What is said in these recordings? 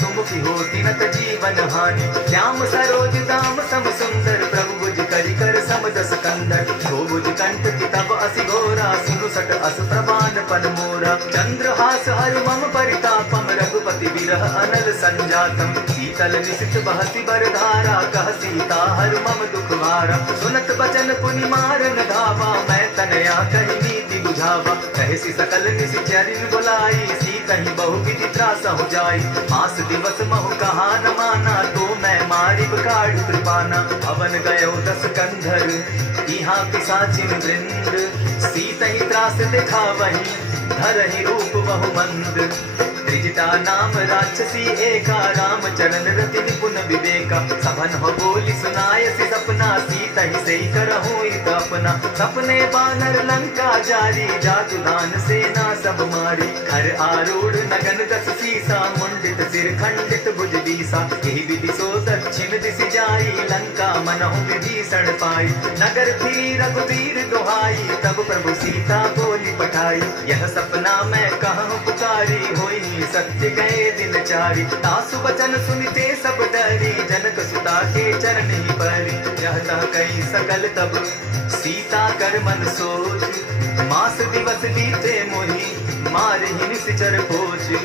तुम की होती न त जीवन हानि। श्याम सरोज दाम सम सुंदर, प्रभु बुझ करि कर समदस कंदर। तो बुझ कंठ की तब असि घोरा, सुनु सट अस प्रमाण पन मोरा। चंद्रहास हर मम परितापम, रघुपति विरह अनल संजातम। शीतल निशित बहसी बरधारा, कह सीता हर मम दुख भारा। सुनत बचन पुनि मारन धावा, मैं तनया कहि नीति बुझावा। कहसी सकल निशिचरिन बुलाई, सीतहि बहु विधि त्रासहु जाई। मास दिवस महु कहा न माना, तो मैं मारिब काढ़ कृपाना। भवन गयो 10 कंधर, इहाँ पिशाचिन वृंद। सीतहि त्रास दिखावहि, धरहि रूप बहु मंद। त्रिजटा नाम राक्षसी एका, राम चरण रति निपुण विवेका। सभन हो बोली सुनायसी सपना, सीतहि सेई करहु हित अपना। सपने बानर लंका जारी, जातु दान सेना सब मारी। हर आरूढ़ नगन 10 सीसा, मुंडित सिर खंडित भुज बीसा। यही विधि सो दक्षिण दिशि जाई, लंका मनहु विभीषण पाई। नगर फिरी रघुवीर दुहाई, तब प्रभु सीता बोली पठाई। यह सपना मैं कहूँ पुकारी, होई सत्य गए दिन चारी। तासु वचन सुनते सब डरी, जनक सुता के चरण ही परी। यह तह कई सकल तब, सीता कर मन सोच। मास दिवस बीते मोहि, मारहि निशिचर खोज।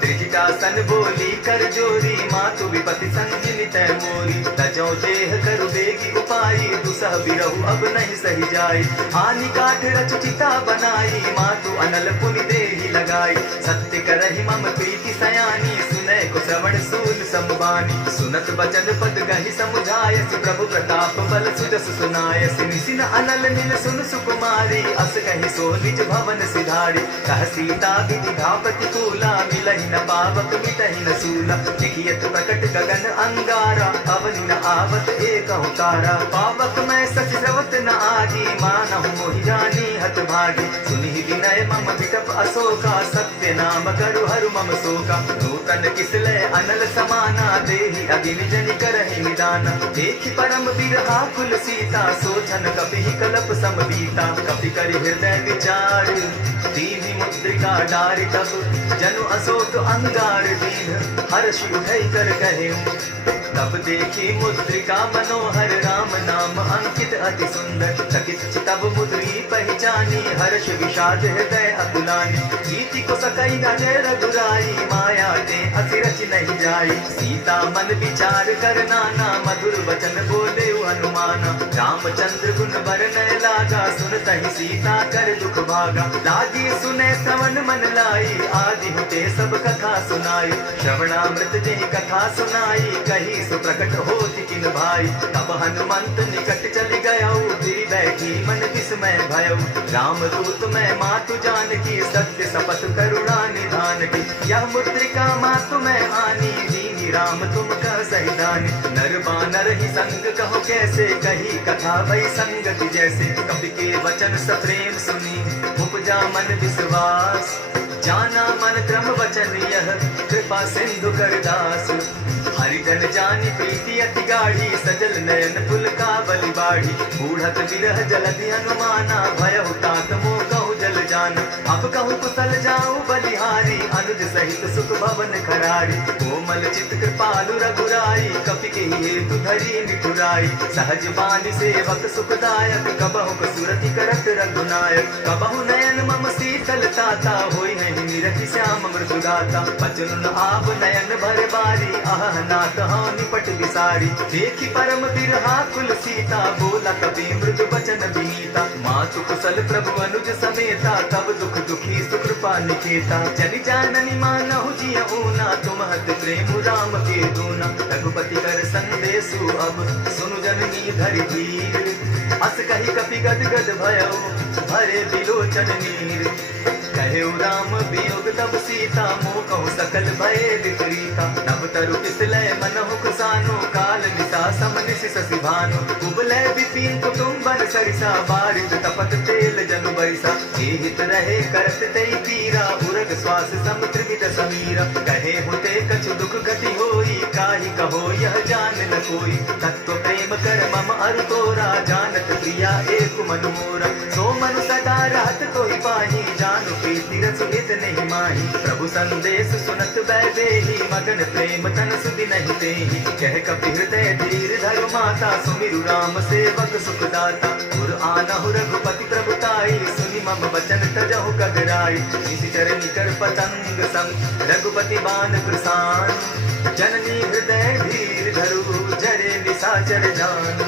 त्रिजटासन बोली कर जोरी, मातु विपति संगिनी तै मोरी। तजौ देह करु बेगी उपाई, दुसह बिरहु अब नहीं सही जाई। हानि काठ रच चिता बनाई, मातु अनल पुनि देहि लगाई। सत्य करहि मम प्रीति सयानी, सुनै को श्रवण सूल समबानी। सुनत बचन पद गहि समुझायसि, प्रभु प्रताप बल सुजस सुनायसि। निसिन अनल नील सुन सुकुमारी, अस कहि सो निज भवन सिधारी। कह सीता विधि धापति कूला, मिलहि न पावक मिटहि न सूला। लिखियत प्रकट गगन अंगारा, अवनि न आवत एकहु तारा। पावक मैं सच श्रवत न आगी, मानहु मोहि जानी हत भागी। सुनिहि विनय मम विटप अशोका, सत्य नाम करु हरु मम शोका। नूतन किसलय अनल समाना, देहि अगिनि जनि करहि निदाना। देखि परम बिरहा कुल सीता, सोचन कपिहि कलप समबीता। कपि करि हृदय विचार, दीनि मुद्रिका डारि तब। जनु अशोक अंगार दीन, हर्ष उठै कर कहेऊ। तब देखी मुद्रिका मनोहर, राम नाम अंकित अति सुंदर। चकित चितब मुद्री पहचानी, हर्ष विषाद हृदय अकुलानी। नीति को सकई न जय रघुराई, माया ते अति रचि नहीं जाई। सीता मन विचार कर नाना, मधुर वचन बोले हनुमाना। रामचंद्र गुण बरनय लागा, सुनतहि सीता कर दुख भागा। लागी सुने श्रवण मन लाई, आदि होते सब कथा सुनाई। श्रवणामृत जेहि कथा सुनाई, कही सो प्रकट होति किन भाई। तब हनुमंत निकट चली गयऊ, गिरि बैठी मन विस्मय भयऊ। राम दूत मैं मातु जानकी, सत्य शपथ करुणा निधान की। यह मुद्रिका मातु मैं आनी, दीनी राम तुम कह सही दानी। नर बानर ही संग कहो कैसे, कही कथा भई संगति जैसे। कपि के वचन सप्रेम सुनी, उपजा मन विश्वास। जाना मन क्रम वचन यह, कृपा सिंधु कर दास। हरिजन जानी प्रीति अति गाढ़ी, सजल नयन पुलकावली बाढ़ी। बूढ़त विरह जलधि हनुमाना, भयहु तात मोह कहु जल जाना। अब कहु कुशल जाऊं बलिहारी, अनुज सहित सुख भवन खरारी। कोमल चित कृपालु रघुराई, कपि के हेतु धरी निठुराई। सहज बानी सेवक सुखदायक, कबहु कसुरति करत रघुनायक। कबहु नयन मम शीतल ताता, होई नहीं निरखि श्याम मृदुगाता। बचन न आव नयन भर बारी, आह नाथ हाँ निपट विसारी। देखी परम बिरहा कुल सीता, बोला कपि मृदु बचन विनीता। मातु कुशल प्रभु अनुज समेता, तब दुख दुखी सुकृपा निकेता। जनि जाननि मानहु जिय ऊना, तुम हत प्रेम राम के दूना। रघुपति कर संदेशु अब, सुनु जननी धरि धीर। अस कही कपि गद गद भयऊ, भरे बिलोचन नीर। कहेउ राम वियोग तब सीता, मोह कहु सकल भय विपरीता। नभ तरु किसलय मनहु कुसानो, काल निशा सम निशि शशि भानु। कुबलय विपिन कुटुम्बन सरिसा, बारिश तपत तेल जनु बरिसा। हित रहे करत तई पीरा, उरग श्वास सम त्रिविध समीरा। कहे होते कछु दुख गति होई, काहि कहो यह जान न कोई। तत्व प्रेम कर मम अरु तोरा, जानत प्रिया एक मनु मोरा। सो मनु सदा रहत तो ही पाही, जानु प्रीति रस हित नहीं माही। प्रभु संदेश सुनत बैदेही, मगन प्रेम तन सुधि नहीं तेहि। कह कपि हृदय धीर धरु माता, सुमिरु राम सेवक सुख दाता। उर आनहु रघुपति प्रभुताई, सुनि मम वचन तजहु गगराई। निशिचर निकर पतंग संग, रघुपति बाण कृसान। जननी हृदय धीर धरु, जरे निशाचर जान।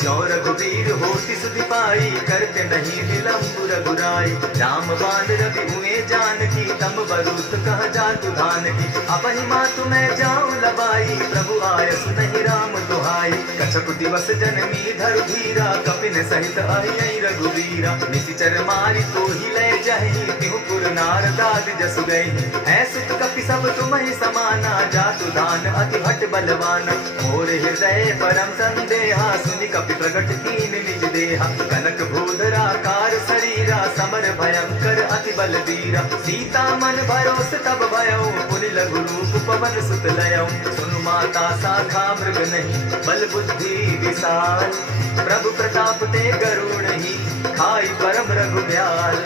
जो रघुवीर होति सुधि पाई, करते नहीं विलंब रघुराई। राम बाण रवि हुए जानकी, तम बरूत कह जातु धान की। अपहि मातु मैं जाऊं लबाई, प्रभु आयस नहीं राम दुहाई। कछप दिवस जनमी धरु धीरा, कपिन सहित अहियहि रघुवीरा। निशिचर मारि कोहि लय जहि, तिहु पुर नारदाद जसु गई। है सुत कपि सब तुम्हि समाना, जातु धान अति भट बलवाना। मोर हृदय परम संदेहा, सुनि कपि प्रगट कीन निज देहा। कनक भूधराकार शरीरा, समर भयंकर अति बलवीरा। सीता मन भरोस तब भयउ, पुनि लघु रूप पवन सुत लयउ। सुनु माता शाखा मृग नहीं, बल बुद्धि विशाल। प्रभु प्रताप ते गरुड़हि, खाई परम रघुब्याल।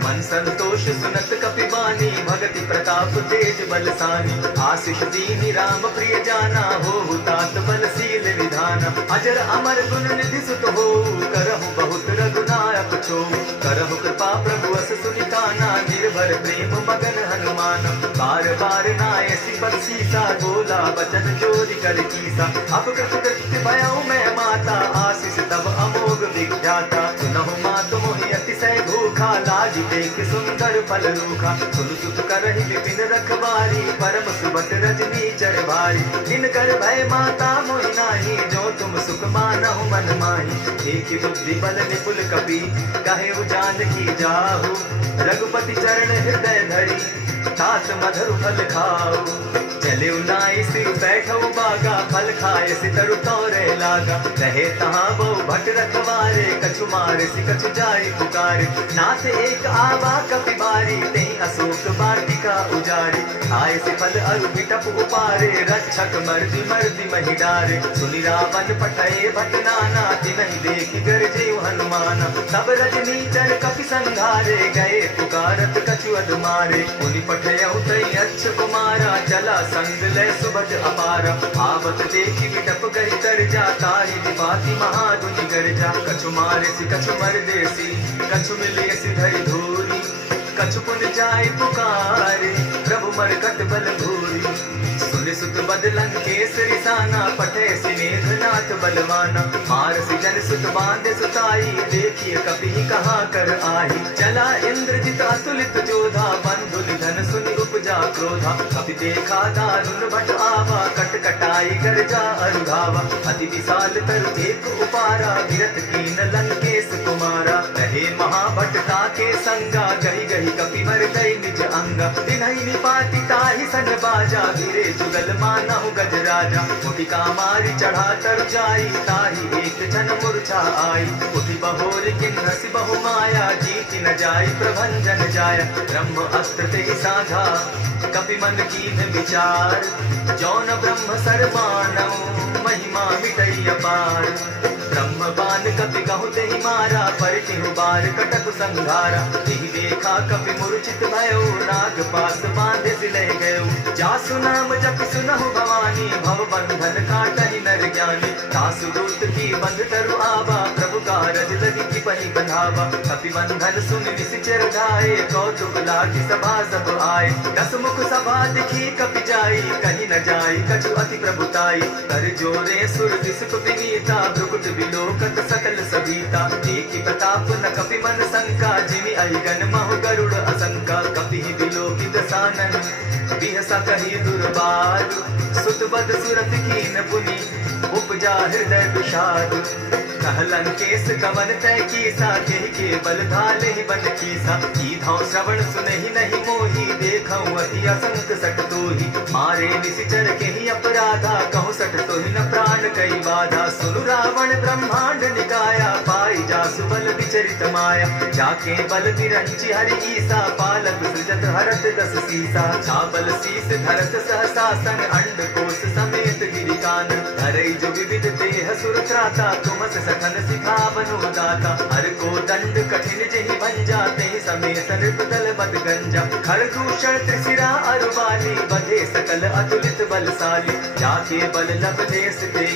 मन संतोष सुनत कपि बानी, भगति प्रताप तेज बलसानी। आशीष दीनि राम प्रिय जाना, होहु तात बलशील विधाना। अजर अमर गुण निधि सुत हो, करहु बहुत रघुनायक छो। करहु कृपा प्रभु अस सुनिताना, निर्भर प्रेम मगन हनुमान। बार बार नायसी बलसीसा, बोला वचन जोरि कर कीसा। अब कृत कृत्य भयउ मैं माता, आशीष तब अमोघ विख्याता। सुनहु मातु मोहि अतिशय भूखा, लाज देख सुंदर फल रूखा। सुनु सुत करहि विपिन रखवारी, परम सुबत रजनी चर भारी। जिनकर भय माता मोहि नाही, जो तुम सुख मानहु मन माही। एक बुद्धि बल निपुल कपि, कहे जानकी जाहु। रघुपति चरण हृदय धरी, तात मधुर फल खाओ। चले नाई सिर बैठऊ बागा, फल खाए सितरु तोरे लागा। रहे तहाँ बहु भट रखवारे, कछु मारे सि कछु जाय पुकारे। नाथ एक आवा कपि बारी, तेहि अशोक वाटिका उजारी। खाए से फल अरु बिटप उपारे, रक्षक मर्दि मर्दि महि डारे। सुनि रावण पठये भट नाना, तिनहि देखि गरजेउ हनुमाना। तब रजनीचर कपि संघारे, गए पुकारत कछु अधमारे। मुनि पठयउ तई अच्छ कुमारा, चला संग लय सुभग अपारा। आवत देखि विटप गहि तर जा, ताहि दिवाति महाधुनि गर्जा। कछु मारे सि कछु मरदेसी, कछु मिलिय सि धरि धूरी। कछु पुनि जाय पुकारे, प्रभु मरकट बल भूरी। सुनि सुत बदलन केसरी साना, पठे सि मेघनाथ बलवाना। मारसि जन सुत बांधे सुताई, देखिए कपि कहाँ कर आही। चला इंद्रजित अतुलित जोधा, बंधु निधन सुनि उपजा क्रोधा। कपि देखा दारुण भट आवा, कट कटाई गर्जा अरुधावा। अति विशाल तरु एक उपारा, विरत कीन लंकेश कुमारा। रहे महाभट ताके संगा, गहि गहि कपि मरदई निज अंगा। तिन्हि निपाति ताहि सन बाजा, गिरे जुगल मानहु गजराजा। मुटिका मारी चढ़ा तर जाई, ताहि एक जन मूर्छा आई। उठि बहोर किन्हसि बहु माया, जीति न जाई प्रभंजन जाय। ब्रह्म अस्त्र ते साधा, कपि मन कीन विचार। जौन ब्रह्म सर मानऊ, महिमा मिटई अपार। ब्रह्म बान कपि कहु तेहि मारा, परितिहु बार कटक संघारा। तिहि देखा कपि मूर्छित भयउ, नाग पास बांधे सिलय गयउ। जासु नाम जपि सुनहु भवानी, भव बंधन काटहि नर ज्ञानी। तासु दूत की बंध तरु आवा, प्रभु कारज लगी की पहि बंधावा। कपि बंधन सुन निशिचर धाये, कौतुक लागी सभा सब आए। दस मुख सभा दिखी कपि जाई, कहीं न जाई कछु अति प्रभुताई। कर जोरे सुर दिसुक विनीता, भ्रुकुट विलोकत सकल सबीता। देखि प्रताप न कपि मन शंका, जिमि अहिगन महु गरुड़ असंका। कपि विलोकित सानन, बिहसा कही दुर्बाद। सुत बद सुरत कीन पुनि, उपजा हृदय विषाद। कहलन केस कवन तय कीसा, केहि के बल धाले बन कीसा। कीधौ श्रवण सुनहि नहीं मोही, देखौ अति असंक सट तोहि। मारे निशिचर केहि अपराधा, कहु सट तोहि न प्राण कई बाधा। सुनु रावण ब्रह्मांड निकाया, पाई जासु बल विचरित माया। जाके बल विरंचि हरि ईसा, पालक सृजत हरत दस सीसा। छाबल शीस धरत सहसा सन, अंड कोश समेत गिरिकान। धरई कई जो विविध देह सुर त्राता तुमस सखन सिखावनु दाता हर को दंड कठिन जहि भंजा तेहि समेत नृपदल बद गंजा खड़दूषण त्रिशिरा अरुबाली बधे सकल अतुलित बलशाली जाके बल लबलेस ते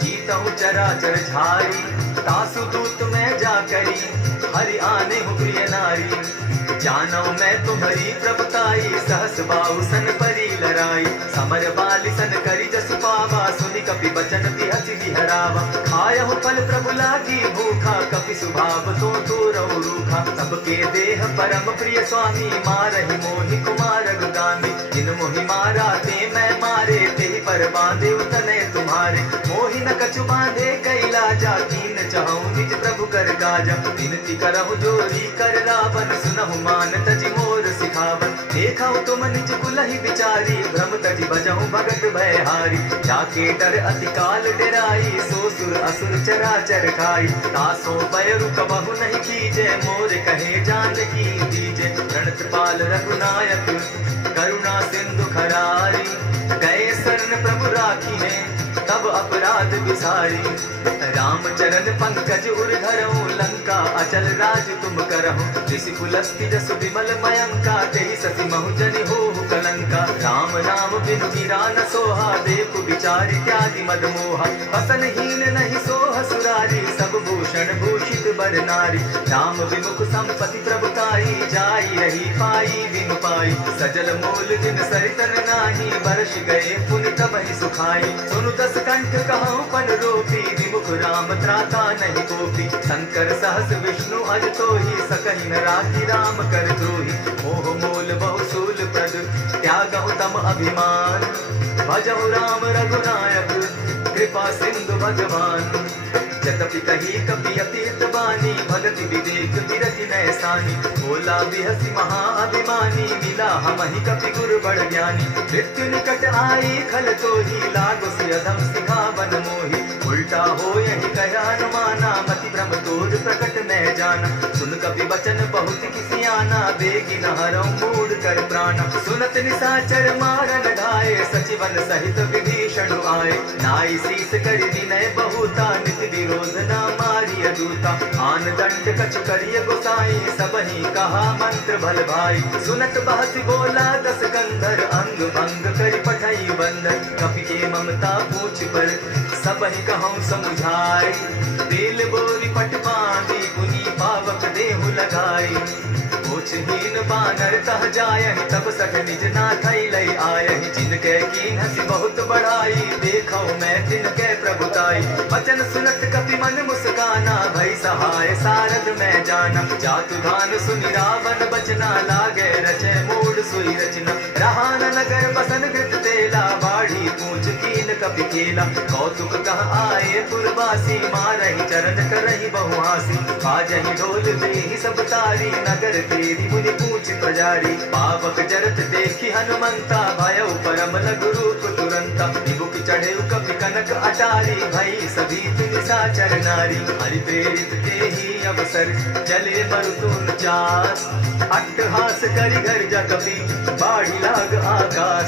जीतहु चराचर झारी तासु दूत में जा करी हरि आने हूँ प्रिय नारी जानौ मैं तुम्हारी प्रभुताई सहस बाहु सन परी लड़ाई समर बाली सन करी जसु पावा सुनि कपि बचन बिहसि बिहरावा खायहु फल प्रभु लागी भूखा कपि सुभाव तो रऊ रूखा सबके देह परम प्रिय स्वामी मारहि मोहि कुमार गुगामी जिन मोहि मारा ते मैं मारे तेहि पर बांधे उतने तुम्हारे मोहि न कछु बांधे कैला जा कीन चाहूं निज प्रभु कर गाजा विनती करहु जोरी कर रावण सुनहु मान तजि मोर सिखावन देखहु तुम निज कुलहि बिचारी भ्रम तजि बजहु भगत भयहारी जाके डर अति काल डेराई सो सुर असुर चराचर खाई तासो बैरु कबहु नहीं कीजे मोर कहे जानकी दीजे प्रणत पाल रघुनायक करुणा सिंधु खरारी गए शरण प्रभु राखी है तब अपराध विसारी राम चरण पंकज उर धरहु लंका अचल राज तुम करहु ऋषि पुलस्ति जसु विमल मयंका तेहि सति महु जनि होहु कलंका राम नाम बिनु मीरा न सोहा देखु विचारि त्यागी मद मोहा हसन हीन नहीं सोह सुरारी सब भूषण भूषित बर नारी राम विमुख संपत्ति प्रभुताई जाई रही पाई बिनु पाई सजल मूल जिन सरितन नाही बरस गए पुनि तबहि सुखाई सुनु दस कंठ कहूँ पन रोपी विमुख राम त्राता नहीं गोपी शंकर सहस विष्णु अज तो ही सकहि न राखी राम कर द्रोही मोह मूल बहुसूल प्रद त्यागहु तम अभिमान भजहु राम रघुनायक कृपा सिंधु भगवान जतपि कही कपि अतीत बानी भगति विवेक विरति नैसानी बोला बिहसी महा अभिमानी मिला हमहि कपि गुरु बड़ ज्ञानी मृत्यु निकट आई खल तो ही लागो से अधम सिखावन मोही उल्टा हो यही कह अनुमाना मति भ्रम तोड़ प्रकट में जाना सुन कपि बचन बहुत किसी आना बेगी न हरौ मूड कर प्राणा सुनत निशाचर मारन ढाए सचिवन सहित विभीषण आए नाई शीस कर विनय बहुता नित विरोध न मारिय दूता आन दंड कछु करिय गोसाई सबहि कहा मंत्र भल भाई सुनत बहसी बोला दस कंधर अंग भंग कर पठई बंदर कपि के ममता पूछ पर सबहि कहूँ समुझाई दिल बोरी पट बांधी पुनि पावक देहु लगाई हीन बानर तह जायहि तब सठ निज नाथई लई आयहि जिनके कीन हसी बहुत बढ़ाई देखौ मैं तिनके प्रभुताई वचन सुनत कपि मन मुस्काना भई सहाय सारद में जाना जातु धान सुनि रावण बचना लागे रचे मूड सुई रचना रहान नगर बसन घृत तेला बाढ़ी पूछ कीन कपि खेला कौतुक कह आए पुरवासी मारहि चरण करहि बहुहासी बाजहि ढोल देहि सब तारी नगर तेरी मुनि पूछ प्रजारी पावक जरत देखी हनुमंता भयउ परम लघु रूप तुरंता विभुक चढ़े कपि कनक अटारी भई सभी निशाचर नारी हरि प्रेरित तेहि अवसर चले मरुतुन चास अट्टहास करि घर जा कपि बाढ़ी लाग आकाश